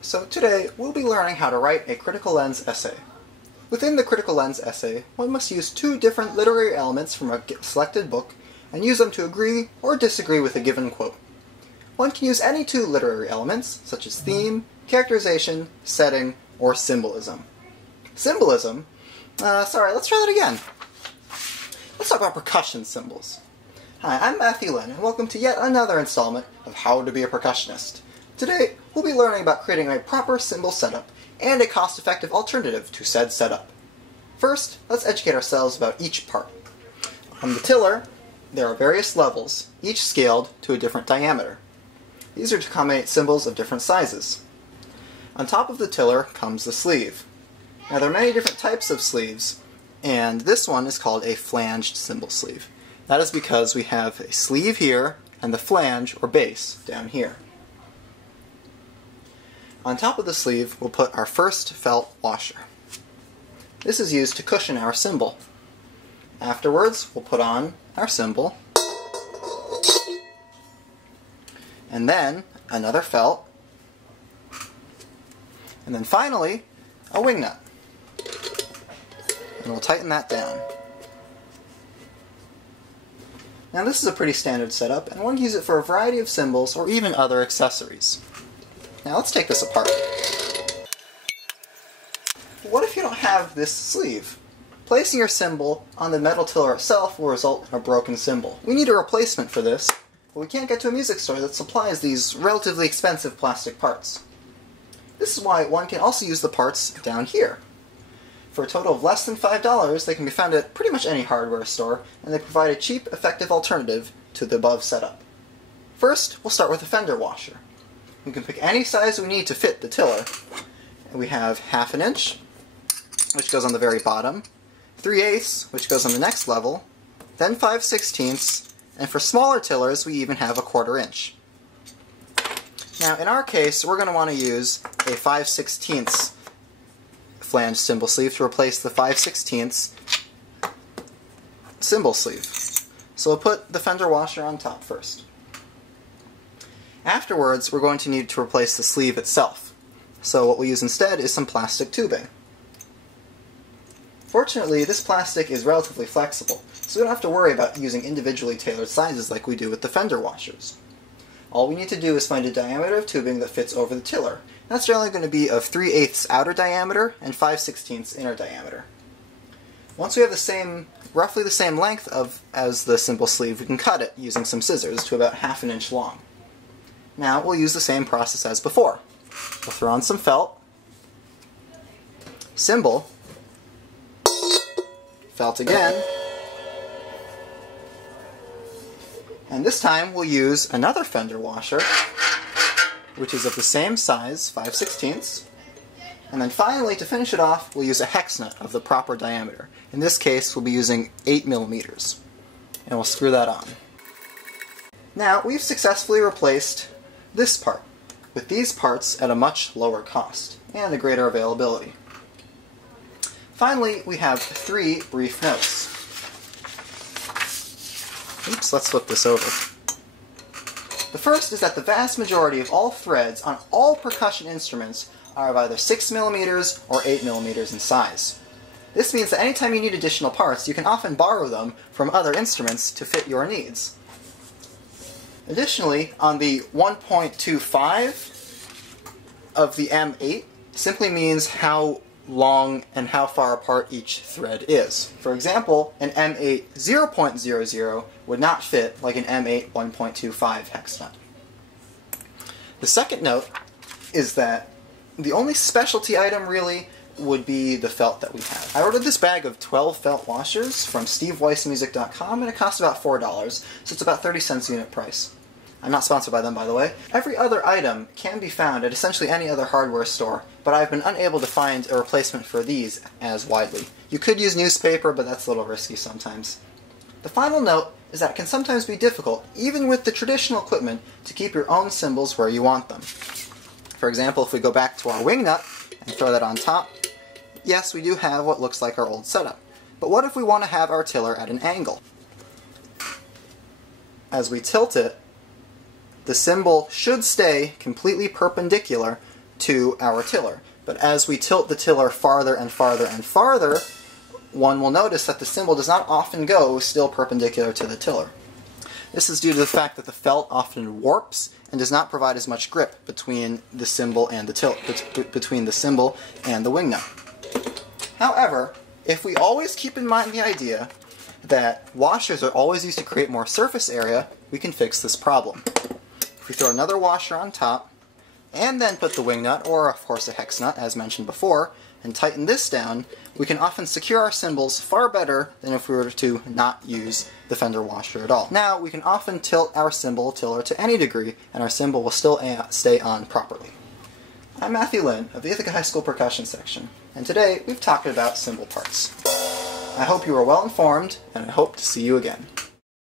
So today we'll be learning how to write a critical lens essay. Within the critical lens essay, one must use two different literary elements from a selected book and use them to agree or disagree with a given quote. One can use any two literary elements, such as theme, characterization, setting, or symbolism. Symbolism? Let's try that again. Let's talk about percussion symbols. Hi, I'm Matthew Lynn, and welcome to yet another installment of How to Be a Percussionist. Today, we'll be learning about creating a proper cymbal setup and a cost-effective alternative to said setup. First, let's educate ourselves about each part. On the tiller, there are various levels, each scaled to a different diameter. These are to accommodate cymbals of different sizes. On top of the tiller comes the sleeve. Now there are many different types of sleeves, and this one is called a flanged cymbal sleeve. That is because we have a sleeve here and the flange, or base, down here. On top of the sleeve, we'll put our first felt washer. This is used to cushion our cymbal. Afterwards, we'll put on our cymbal, and then another felt, and then finally, a wing nut. And we'll tighten that down. Now this is a pretty standard setup, and one can use it for a variety of cymbals or even other accessories. Now let's take this apart. What if you don't have this sleeve? Placing your cymbal on the metal tiller itself will result in a broken cymbal. We need a replacement for this, but we can't get to a music store that supplies these relatively expensive plastic parts. This is why one can also use the parts down here. For a total of less than $5, they can be found at pretty much any hardware store, and they provide a cheap, effective alternative to the above setup. First, we'll start with a fender washer. We can pick any size we need to fit the tiller. And we have 1/2 inch, which goes on the very bottom, 3/8, which goes on the next level, then 5/16, and for smaller tillers we even have a 1/4 inch. Now in our case, we're going to want to use a 5/16 flanged cymbal sleeve to replace the 5/16 cymbal sleeve. So we'll put the fender washer on top first. Afterwards, we're going to need to replace the sleeve itself. So what we'll use instead is some plastic tubing. Fortunately, this plastic is relatively flexible, so we don't have to worry about using individually tailored sizes like we do with the fender washers. All we need to do is find a diameter of tubing that fits over the tiller. That's generally going to be of 3/8 outer diameter and 5/16 inner diameter. Once we have roughly the same length as the cymbal sleeve, we can cut it using some scissors to about 1/2 inch long. Now we'll use the same process as before. We'll throw on some felt, cymbal, felt again, and this time we'll use another fender washer, which is of the same size, 5/16, and then finally, to finish it off, we'll use a hex nut of the proper diameter. In this case, we'll be using 8mm, and we'll screw that on. Now, we've successfully replaced this part with these parts at a much lower cost and a greater availability. Finally, we have 3 brief notes. Oops, let's flip this over. The first is that the vast majority of all threads on all percussion instruments are of either 6mm or 8mm in size. This means that anytime you need additional parts, you can often borrow them from other instruments to fit your needs. Additionally, on the 1.25 of the M8 simply means how long and how far apart each thread is. For example, an M8 0.00 would not fit like an M8 1.25 hex nut. The second note is that the only specialty item really would be the felt that we have. I ordered this bag of 12 felt washers from steveweissmusic.com, and it cost about $4, so it's about 30 cents unit price. I'm not sponsored by them, by the way. Every other item can be found at essentially any other hardware store, but I've been unable to find a replacement for these as widely. You could use newspaper, but that's a little risky sometimes. The final note is that it can sometimes be difficult, even with the traditional equipment, to keep your own cymbals where you want them. For example, if we go back to our wing nut and throw that on top, yes, we do have what looks like our old setup. But what if we want to have our tiller at an angle? As we tilt it, the cymbal should stay completely perpendicular to our tiller. But as we tilt the tiller farther and farther and farther, one will notice that the cymbal does not often go still perpendicular to the tiller. This is due to the fact that the felt often warps and does not provide as much grip between the cymbal and the between the cymbal and the wing nut. However, if we always keep in mind the idea that washers are always used to create more surface area, we can fix this problem. If we throw another washer on top, and then put the wing nut, or of course a hex nut as mentioned before, and tighten this down, we can often secure our cymbals far better than if we were to not use the fender washer at all. Now, we can often tilt our cymbal tiller to any degree, and our cymbal will still stay on properly. I'm Matthew Lynn of the Ithaca High School Percussion Section, and today we've talked about cymbal parts. I hope you are well informed, and I hope to see you again.